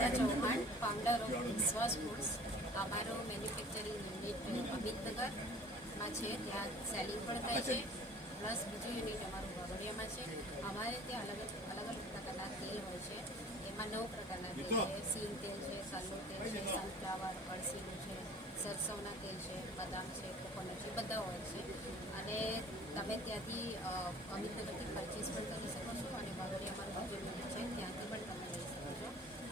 Radha Chauhan, founder of વિશ્વાસ foods. અમારું manufacturing unit અમિતનગરમાં છે, ત્યાં સેલિંગ પણ થાય છે. પ્લસ બીજું યુનિટ અમારું વાઘોડિયામાં છે. અમારે ત્યાં અલગ અલગ પ્રકારના તેલ હોય છે. એમાં 9 પ્રકારના તેલ છે. સીંગ તેલ છે, સનનું તેલ છે, સનફ્લાવર, અળસીનું છે, સરસવના તેલ છે, બદામ છે, કોકોનટ છે, બધા હોય છે. અને તમે ત્યાંથી અમિતનગરથી પરચેસ પણ કરી શકો છો અને વાઘોડિયા અમારું બીજું યુનિટ છે ત્યાંથી પણ તમે લઈ શકો છો.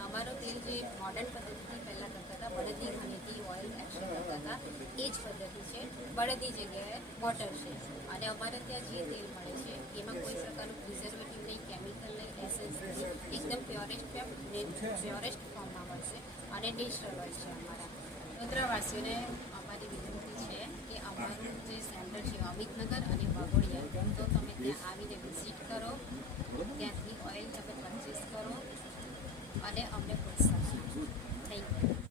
અમારો તેલ જે મોડર્ન પદ્ધતિથી પહેલાં કરતા હતા, બળદી ખાનીથી ઓઇલ એક્શન કરતા હતા, એ જ પદ્ધતિ છે. બળદી જગ્યાએ વોટર છે. અને અમારે ત્યાં જે તેલ મળે છે એમાં કોઈ પ્રકારનું પ્રિઝર્વેટિવ નહીં, કેમિકલ નહીં, એસેન્સ નહીં, એકદમ પ્યોરેસ્ટ ફોર્મમાં મળશે અને નેચરલ ઓઇલ છે અમારા. વડોદરાવાસીઓને અમારી વિનંતી છે કે અમારું જે સેન્ટર છે અમિતનગર અને વાઘોડિયા, તો તમે ત્યાં